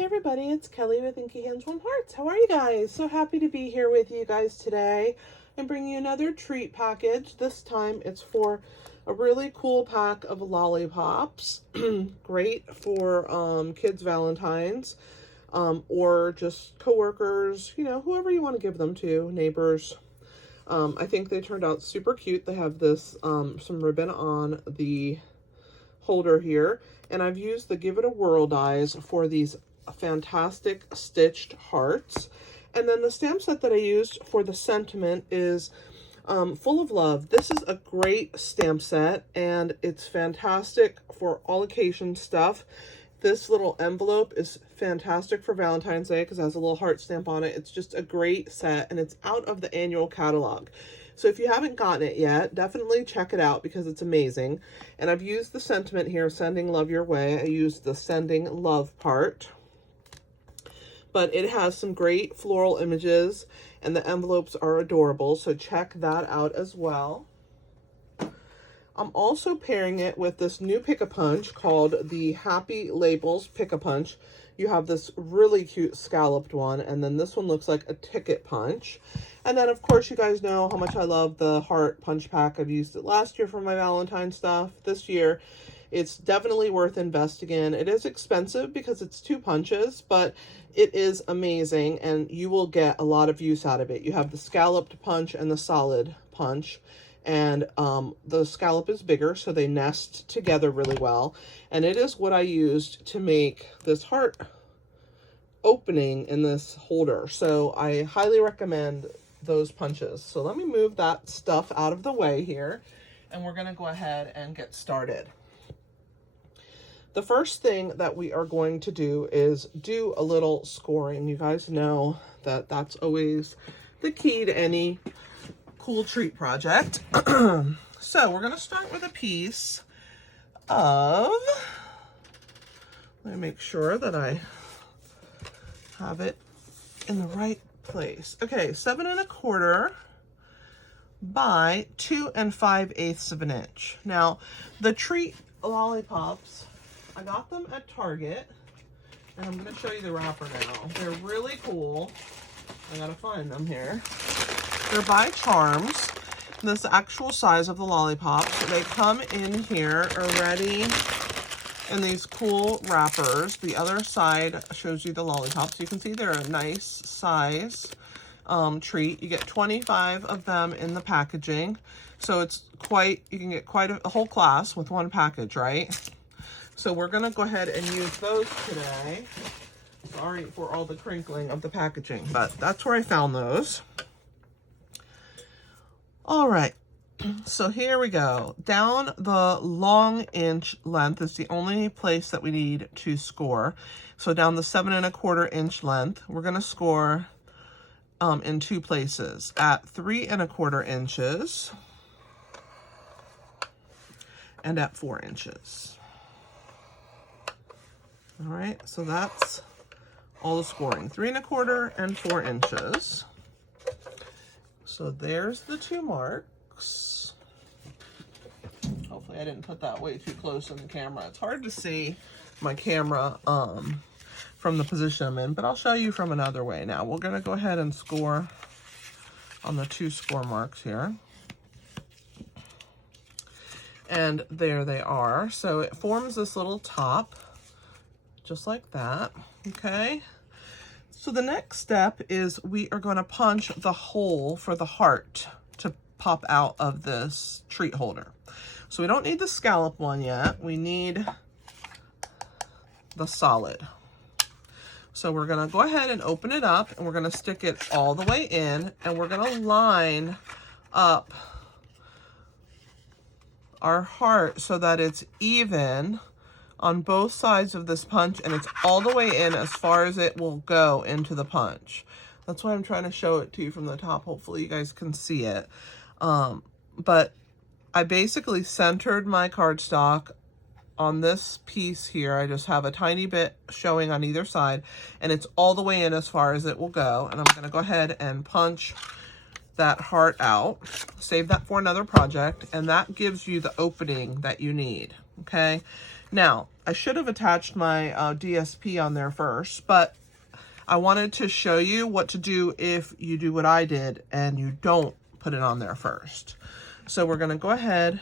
Hey everybody, it's Kelly with Inky Hands Warm Hearts. How are you guys? So happy to be here with you guys today and bring you another treat package. This time it's for a really cool pack of lollipops. Great for kids' Valentines or just coworkers, you know, whoever you want to give them to, neighbors. I think they turned out super cute. They have this some ribbon on the holder here, and I've used the Give It a Whirl dies for these fantastic stitched hearts. And then the stamp set that I used for the sentiment is Full of Love. This is a great stamp set, and it's fantastic for all occasion stuff. This little envelope is fantastic for Valentine's Day because it has a little heart stamp on it. It's just a great set, and it's out of the annual catalog. So if you haven't gotten it yet, definitely check it out because it's amazing. And I've used the sentiment here, Sending Love Your Way. I used the Sending Love part. But it has some great floral images, and the envelopes are adorable, so check that out as well. I'm also pairing it with this new Pick-a-Punch called the Happy Labels Pick-a-Punch. You have this really cute scalloped one, and then this one looks like a ticket punch. And then, of course, you guys know how much I love the heart punch pack. I've used it last year for my Valentine stuff. This year, it's definitely worth investing in. It is expensive because it's 2 punches, but it is amazing, and you will get a lot of use out of it. You have the scalloped punch and the solid punch. And the scallop is bigger, so they nest together really well. And it is what I used to make this heart opening in this holder. So I highly recommend those punches. So let me move that stuff out of the way here, and we're going to go ahead and get started. The first thing that we are going to do is do a little scoring. You guys know that that's always the key to any cool treat project. So we're going to start with a piece of, let me make sure that I have it in the right place. Okay, 7 1/4 by 2 5/8 of an inch. Now, the treat lollipops, I got them at Target, and I'm going to show you the wrapper now. They're really cool. I gotta find them here. They're by Charms. This is the actual size of the lollipops. They come in here already in these cool wrappers. The other side shows you the lollipops. You can see they're a nice size treat. You get 25 of them in the packaging. So it's quite, you can get quite a whole class with one package, right? So we're gonna go ahead and use those today. Sorry for all the crinkling of the packaging, but that's where I found those. All right, so here we go. Down the long inch length is the only place that we need to score. So down the 7 1/4 inch length, we're gonna score in 2 places, at 3 1/4 inches and at 4 inches. All right, so that's all the scoring, 3 1/4 and 4 inches. So there's the 2 marks. Hopefully I didn't put that way too close in the camera. It's hard to see my camera from the position I'm in, but I'll show you from another way now. We're gonna go ahead and score on the 2 score marks here. And there they are. So it forms this little top, just like that, okay? So the next step is we are going to punch the hole for the heart to pop out of this treat holder. So we don't need the scallop one yet. We need the solid. So we're going to go ahead and open it up, and we're going to stick it all the way in, and we're going to line up our heart so that it's even on both sides of this punch, and it's all the way in as far as it will go into the punch. That's why I'm trying to show it to you from the top. Hopefully you guys can see it. But I basically centered my cardstock on this piece here. I just have a tiny bit showing on either side, and it's all the way in as far as it will go. And I'm going to go ahead and punch that heart out. Save that for another project, and that gives you the opening that you need, okay? Now, I should have attached my DSP on there first, but I wanted to show you what to do if you do what I did and you don't put it on there first. So we're going to go ahead,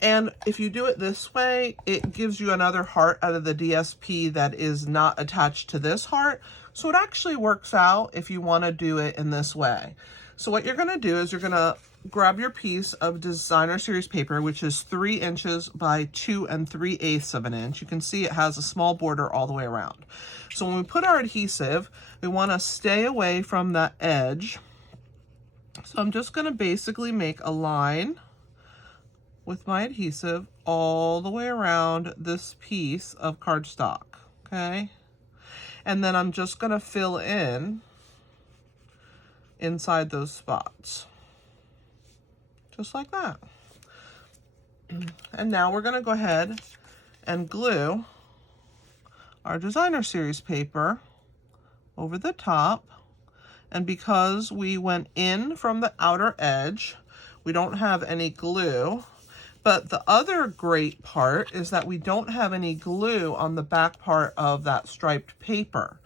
and if you do it this way, it gives you another heart out of the DSP that is not attached to this heart. So it actually works out if you want to do it in this way. So what you're going to do is you're going to grab your piece of designer series paper, which is 3 inches by 2 3/8 of an inch. You can see it has a small border all the way around. So when we put our adhesive, we want to stay away from that edge. So I'm just going to basically make a line with my adhesive all the way around this piece of cardstock, okay? And then I'm just going to fill in inside those spots, just like that. And now we're going to go ahead and glue our designer series paper over the top. And because we went in from the outer edge, we don't have any glue. But the other great part is that we don't have any glue on the back part of that striped paper.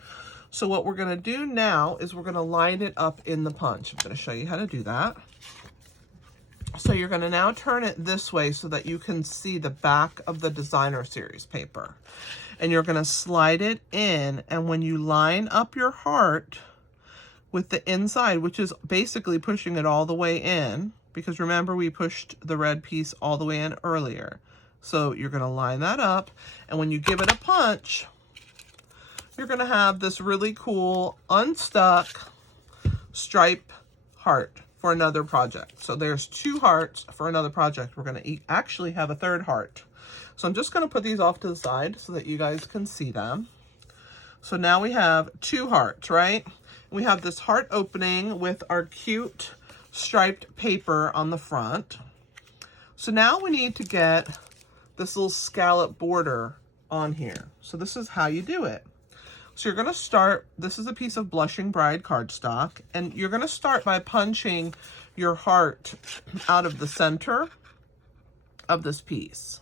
So what we're going to do now is we're going to line it up in the punch. I'm going to show you how to do that. So you're going to now turn it this way so that you can see the back of the designer series paper. And you're going to slide it in, and when you line up your heart with the inside, which is basically pushing it all the way in, because remember we pushed the red piece all the way in earlier. So you're going to line that up, and when you give it a punch, you're going to have this really cool unstuck stripe heart for another project. So there's 2 hearts for another project. We're going to actually have a 3rd heart. So I'm just going to put these off to the side so that you guys can see them. So now we have 2 hearts, right? We have this heart opening with our cute striped paper on the front. So now we need to get this little scallop border on here. So this is how you do it. So you're going to start, this is a piece of Blushing Bride cardstock, and you're going to start by punching your heart out of the center of this piece.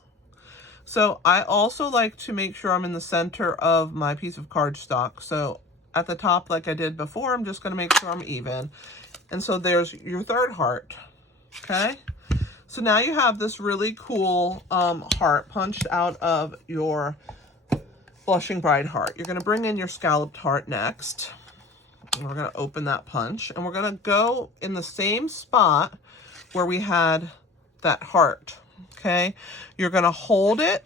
So I also like to make sure I'm in the center of my piece of cardstock. So at the top, like I did before, I'm just going to make sure I'm even. And so there's your 3rd heart, okay? So now you have this really cool heart punched out of your Blushing Bride heart. You're going to bring in your scalloped heart next. And we're going to open that punch. And we're going to go in the same spot where we had that heart, okay? You're going to hold it,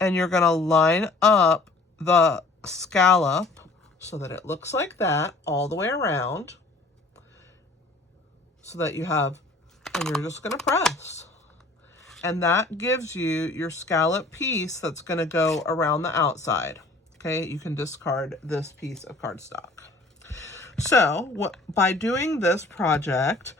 and you're going to line up the scallop so that it looks like that all the way around, so that you have, and you're just going to press. And that gives you your scallop piece that's going to go around the outside. Okay, you can discard this piece of cardstock. So by doing this project,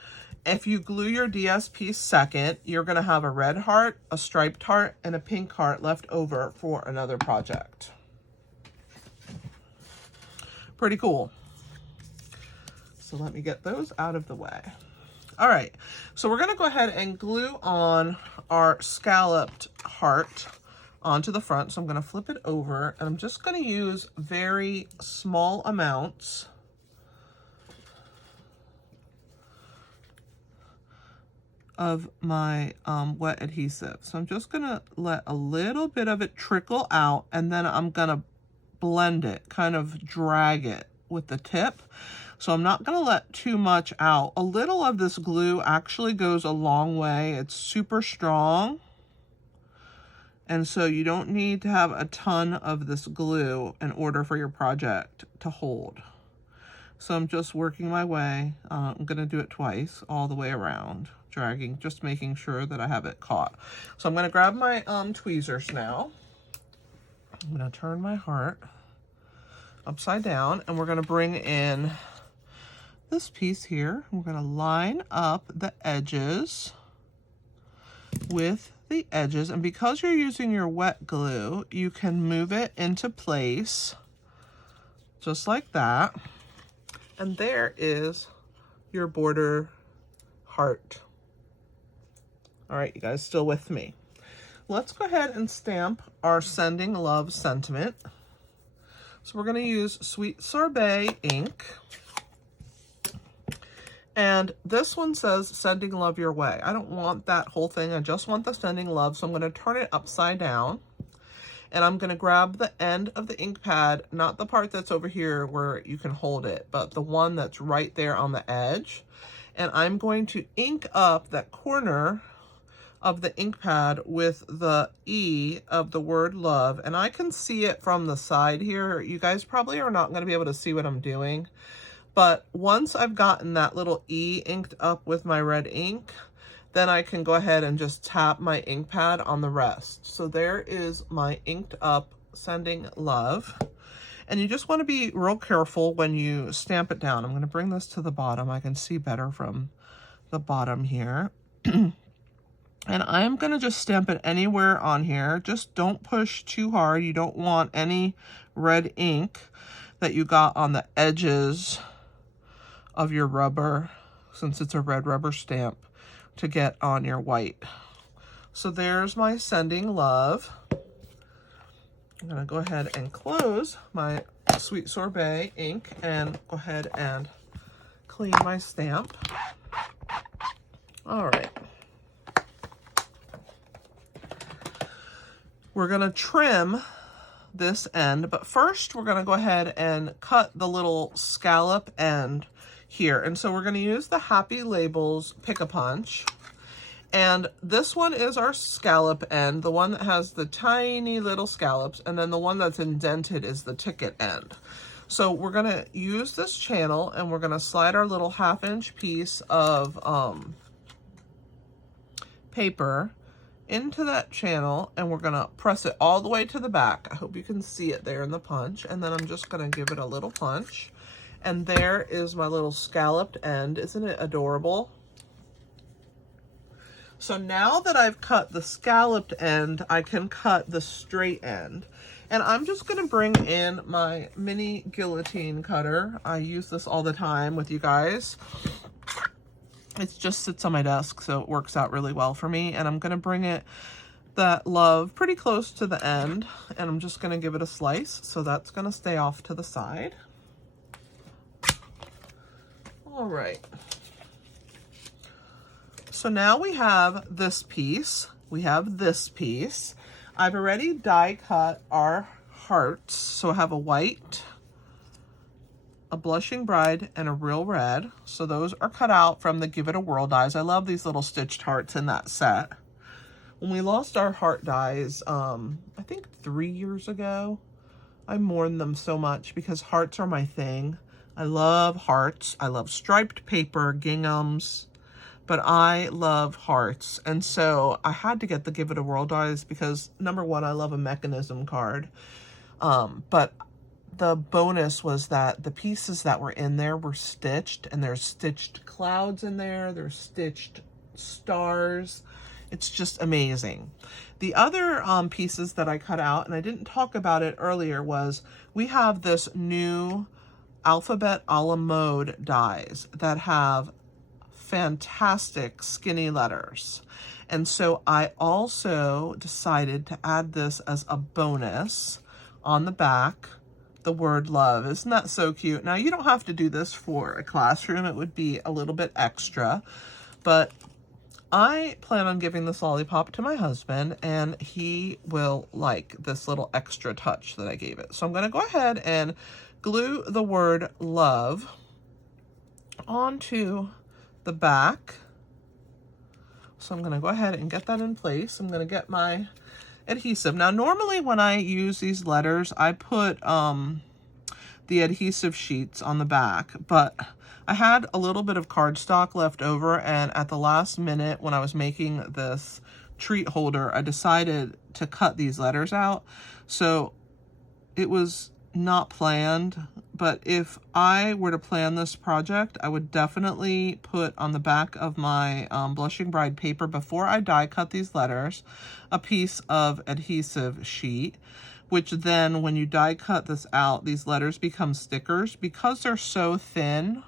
if you glue your DSP second, you're going to have a red heart, a striped heart, and a pink heart left over for another project. Pretty cool. So let me get those out of the way. All right, so we're going to go ahead and glue on our scalloped heart onto the front. So I'm going to flip it over, and I'm just going to use very small amounts of my wet adhesive. So I'm just going to let a little bit of it trickle out, and then I'm going to blend it, kind of drag it with the tip. So I'm not going to let too much out. A little of this glue actually goes a long way. It's super strong. And so you don't need to have a ton of this glue in order for your project to hold. So I'm just working my way. I'm going to do it twice all the way around, dragging, just making sure that I have it caught. So I'm going to grab my tweezers now. I'm going to turn my heart upside down, and we're going to bring in this piece here. We're going to line up the edges with the edges, and because you're using your wet glue, you can move it into place just like that. And there is your border heart. All right, you guys still with me? let's go ahead and stamp our Sending Love sentiment. So we're going to use Sweet Sorbet ink. And this one says Sending Love Your Way. I don't want that whole thing. I just want the Sending Love. So I'm going to turn it upside down. And I'm going to grab the end of the ink pad, not the part that's over here where you can hold it, but the one that's right there on the edge. And I'm going to ink up that corner of the ink pad with the E of the word love. And I can see it from the side here. You guys probably are not going to be able to see what I'm doing. But once I've gotten that little E inked up with my red ink, then I can go ahead and just tap my ink pad on the rest. So there is my inked up Sending Love. And you just want to be real careful when you stamp it down. I'm going to bring this to the bottom. I can see better from the bottom here. And I'm going to just stamp it anywhere on here. Just don't push too hard. You don't want any red ink that you got on the edges of your rubber, since it's a red rubber stamp, to get on your white. So there's my Sending Love. I'm going to go ahead and close my Sweet Sorbet ink and go ahead and clean my stamp. All right. We're going to trim this end, but first we're going to go ahead and cut the little scallop end here. And so we're going to use the Happy Labels Pick-a-Punch. And this one is our scallop end, the one that has the tiny little scallops, and then the one that's indented is the ticket end. So we're going to use this channel and we're going to slide our little 1/2-inch piece of paper into that channel, and we're going to press it all the way to the back. I hope you can see it there in the punch. And then I'm just going to give it a little punch. And there is my little scalloped end. Isn't it adorable? So now that I've cut the scalloped end, I can cut the straight end. And I'm just going to bring in my mini guillotine cutter. I use this all the time with you guys. It just sits on my desk, so it works out really well for me. And I'm going to bring it, that love, pretty close to the end. And I'm just going to give it a slice. So that's going to stay off to the side. All right. So now we have this piece. We have this piece. I've already die cut our hearts. So I have a white, a blushing bride, and a real red. So those are cut out from the Give It a Whirl dies. I love these little stitched hearts in that set. When we lost our heart dies, I think 3 years ago, I mourned them so much because hearts are my thing. I love hearts. I love striped paper, ginghams, but I love hearts. And so I had to get the Give It a Whirl dies because, number one, I love a mechanism card. But the bonus was that the pieces that were in there were stitched, and there's stitched clouds in there. There's stitched stars. It's just amazing. The other pieces that I cut out, and I didn't talk about it earlier, was we have this new Alphabet a la Mode dies that have fantastic skinny letters. And so I also decided to add this as a bonus on the back, the word love. Isn't that so cute? Now, you don't have to do this for a classroom. It would be a little bit extra, but I plan on giving this lollipop to my husband, and he will like this little extra touch that I gave it. So I'm going to go ahead and glue the word love onto the back. So I'm going to go ahead and get that in place. I'm going to get my adhesive. Now, normally when I use these letters, I put the adhesive sheets on the back, but I had a little bit of cardstock left over, and at the last minute when I was making this treat holder, I decided to cut these letters out. So it was not planned, but if I were to plan this project, I would definitely put on the back of my Blushing Bride paper, before I die cut these letters, a piece of adhesive sheet, which then when you die cut this out, these letters become stickers. Because they're so thin,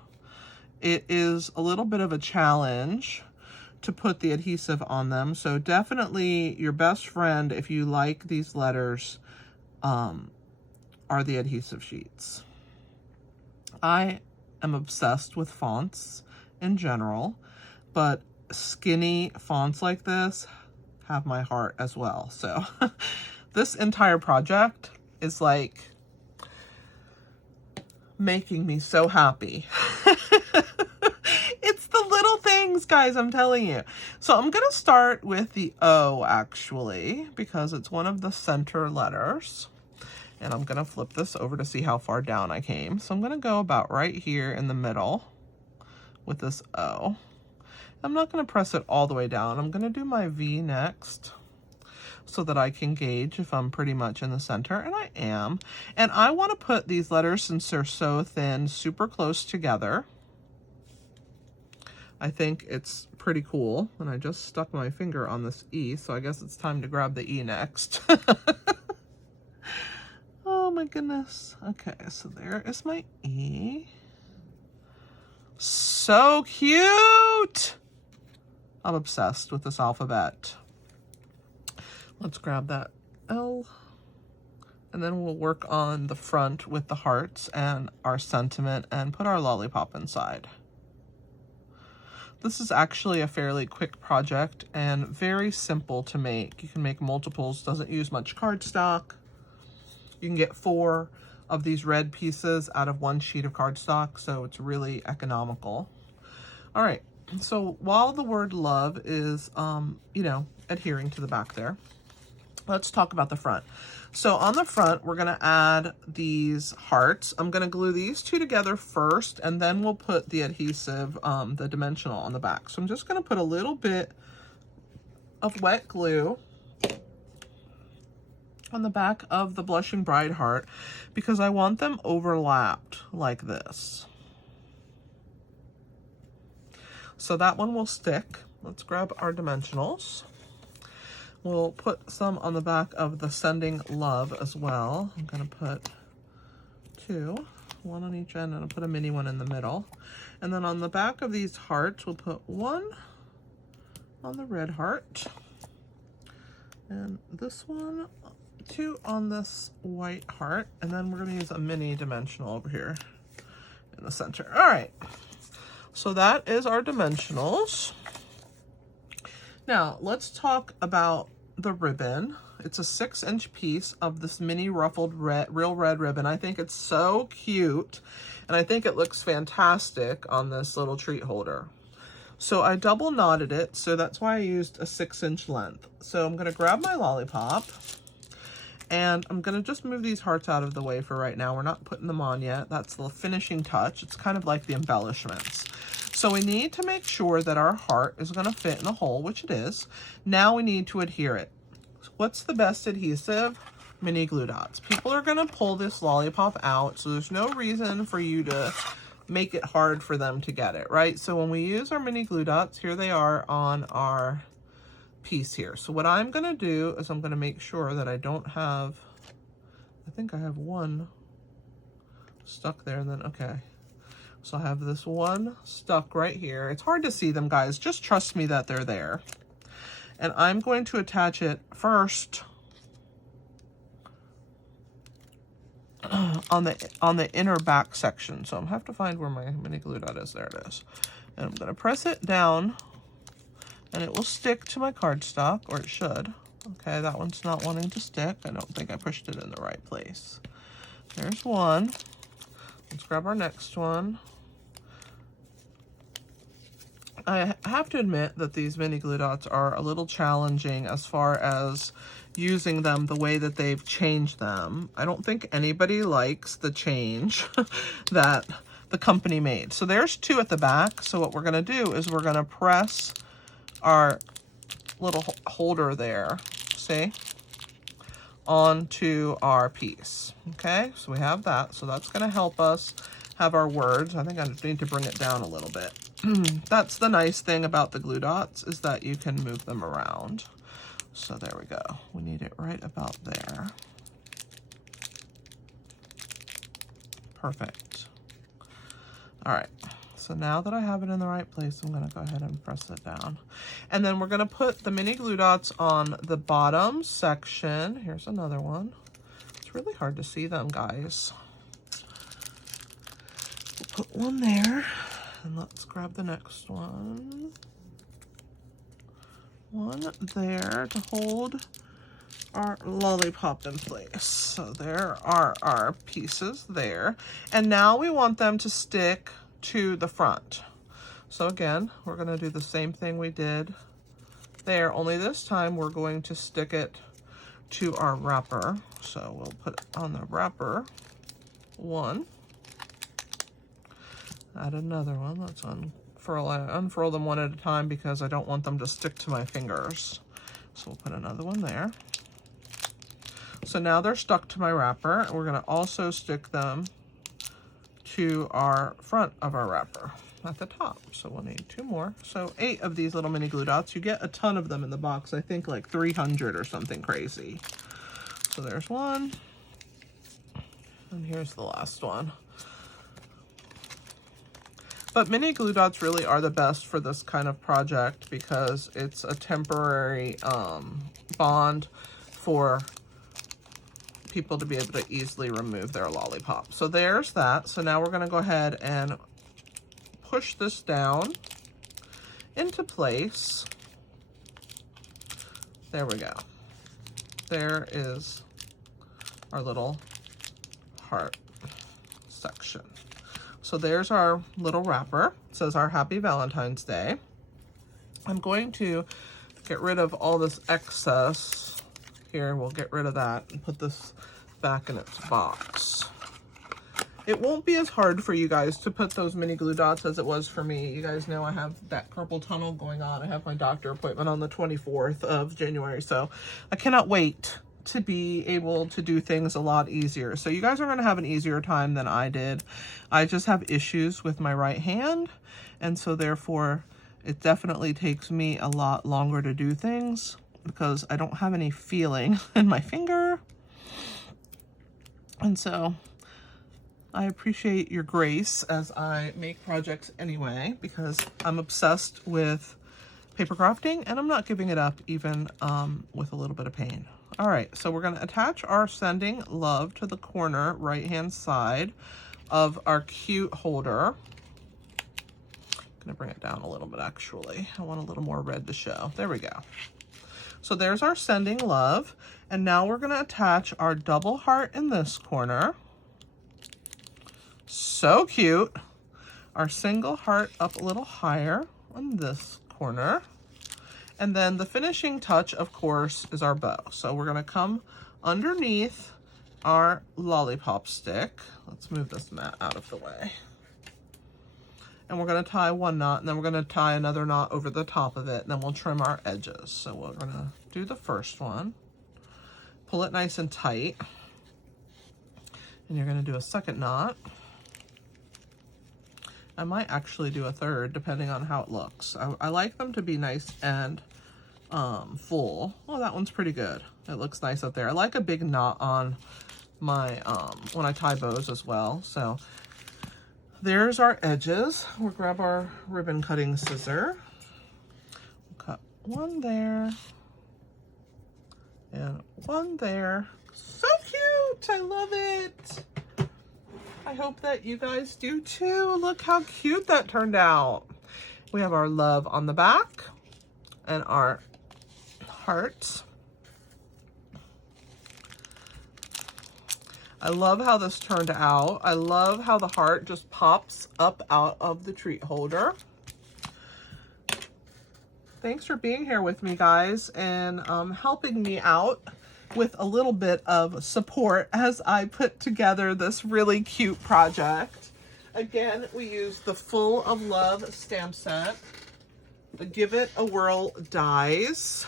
it is a little bit of a challenge to put the adhesive on them. So definitely your best friend, if you like these letters, are the adhesive sheets. I am obsessed with fonts in general, but skinny fonts like this have my heart as well. So this entire project is like making me so happy. It's the little things, guys, I'm telling you. So I'm gonna start with the O, actually, because it's one of the center letters. And I'm gonna flip this over to see how far down I came. So I'm gonna go about right here in the middle with this O. I'm not gonna press it all the way down. I'm gonna do my V next so that I can gauge if I'm pretty much in the center, and I am. And I wanna put these letters, since they're so thin, super close together. I think it's pretty cool. And I just stuck my finger on this E, so I guess it's time to grab the E next. Oh my goodness. Okay, so there is my E. So cute! I'm obsessed with this alphabet. Let's grab that L. And then we'll work on the front with the hearts and our sentiment and put our lollipop inside. This is actually a fairly quick project and very simple to make. You can make multiples, doesn't use much cardstock. You can get 4 of these red pieces out of 1 sheet of cardstock, so it's really economical. All right, so while the word love is, you know, adhering to the back there, let's talk about the front. So on the front, we're gonna add these hearts. I'm gonna glue these 2 together first, and then we'll put the adhesive, the dimensional on the back. So I'm just gonna put a little bit of wet glue on the back of the Blushing Bride heart because I want them overlapped like this. So that one will stick. Let's grab our dimensionals. We'll put some on the back of the Sending Love as well. I'm gonna put 2, 1 on each end, and I'll put a mini one in the middle. And then on the back of these hearts, we'll put 1 on the red heart. And this one, 2 on this white heart. And then we're gonna use a mini dimensional over here in the center. All right, so that is our dimensionals. Now, let's talk about the ribbon. It's a 6-inch piece of this mini ruffled real red ribbon. I think it's so cute, and I think it looks fantastic on this little treat holder. So I double knotted it, so that's why I used a 6-inch length. So I'm gonna grab my lollipop, and I'm gonna just move these hearts out of the way for right now. We're not putting them on yet. That's the finishing touch. It's kind of like the embellishments. So we need to make sure that our heart is gonna fit in the hole, which it is. Now we need to adhere it. What's the best adhesive? Mini glue dots. People are gonna pull this lollipop out, so there's no reason for you to make it hard for them to get it, right? So when we use our mini glue dots, here they are on our piece here. So what I'm gonna do is I'm gonna make sure that I don't have, I think I have 1 stuck there, and then, okay. So I have this 1 stuck right here. It's hard to see them, guys. Just trust me that they're there. And I'm going to attach it first on the inner back section. So I have to find where my mini glue dot is. There it is. And I'm going to press it down, and it will stick to my cardstock, or it should. Okay, that one's not wanting to stick. I don't think I pushed it in the right place. There's 1. Let's grab our next one. I have to admit that these mini glue dots are a little challenging as far as using them the way that they've changed them. I don't think anybody likes the change that the company made. So there's 2 at the back. So what we're gonna do is we're gonna press our little holder there, see, onto our piece. Okay, so we have that. So that's gonna help us have our words. I think I just need to bring it down a little bit. That's the nice thing about the glue dots, is that you can move them around. So there we go. We need it right about there. Perfect. All right. So now that I have it in the right place, I'm gonna go ahead and press it down. And then we're gonna put the mini glue dots on the bottom section. Here's another one. It's really hard to see them, guys. We'll put one there, and let's grab the next one. One there to hold our lollipop in place. So there are our pieces there. And now we want them to stick to the front. So again, we're gonna do the same thing we did there, only this time we're going to stick it to our wrapper. So we'll put it on the wrapper, one. Add another one. Let's unfurl them one at a time because I don't want them to stick to my fingers. So we'll put another one there. So now they're stuck to my wrapper, and we're gonna also stick them to our front of our wrapper at the top. So we'll need 2 more. So 8 of these little mini glue dots. You get a ton of them in the box. I think like 300 or something crazy. So there's one. And here's the last one. But mini glue dots really are the best for this kind of project because it's a temporary bond for people to be able to easily remove their lollipop. So there's that. So now we're going to go ahead and push this down into place. There we go. There is our little heart section. So there's our little wrapper. It says our Happy Valentine's Day. I'm going to get rid of all this excess here. We'll get rid of that and put this back in its box. It won't be as hard for you guys to put those mini glue dots as it was for me. You guys know I have that carpal tunnel going on. I have my doctor appointment on the 24th of January, so I cannot wait to be able to do things a lot easier. So you guys are going to have an easier time than I did. I just have issues with my right hand, and so therefore it definitely takes me a lot longer to do things because I don't have any feeling in my finger. And so I appreciate your grace as I make projects anyway, because I'm obsessed with paper crafting and I'm not giving it up even with a little bit of pain. All right, so we're gonna attach our Sending Love to the corner right-hand side of our cute holder. I'm gonna bring it down a little bit actually. I want a little more red to show. There we go. So there's our Sending Love. And now we're gonna attach our double heart in this corner. So cute. Our single heart up a little higher on this corner. And then the finishing touch, of course, is our bow. So we're gonna come underneath our lollipop stick. Let's move this mat out of the way. And we're gonna tie one knot, and then we're gonna tie another knot over the top of it, and then we'll trim our edges. So we're gonna do the first one, pull it nice and tight, and you're gonna do a second knot. I might actually do a third, depending on how it looks. I like them to be nice and full. Oh, that one's pretty good. It looks nice up there. I like a big knot on my, when I tie bows as well. So there's our edges. We'll grab our ribbon cutting scissor. We'll cut one there and one there. So cute! I love it! I hope that you guys do too. Look how cute that turned out. We have our love on the back and our heart. I love how this turned out. I love how the heart just pops up out of the treat holder. Thanks for being here with me, guys, and helping me out with a little bit of support as I put together this really cute project. Again, we used the Full of Love stamp set, the Give It a Whirl dies,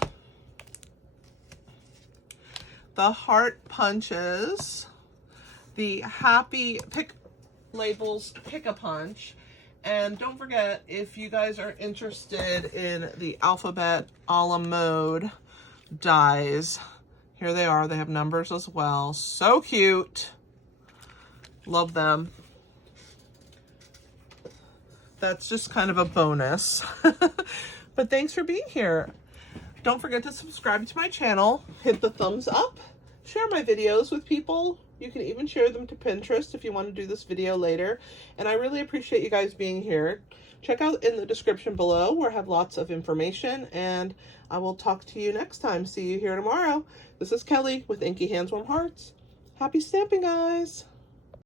the heart punches, the Happy Pick Labels Pick-a-Punch, and don't forget, if you guys are interested in the Alphabet a la Mode dies, here they are. They have numbers as well. So cute. Love them. That's just kind of a bonus. But thanks for being here. Don't forget to subscribe to my channel, hit the thumbs up, share my videos with people. You can even share them to Pinterest if you want to do this video later. And I really appreciate you guys being here. Check out in the description below where I have lots of information, and I will talk to you next time. See you here tomorrow. This is Kelly with Inky Hands Warm Hearts. Happy stamping, guys!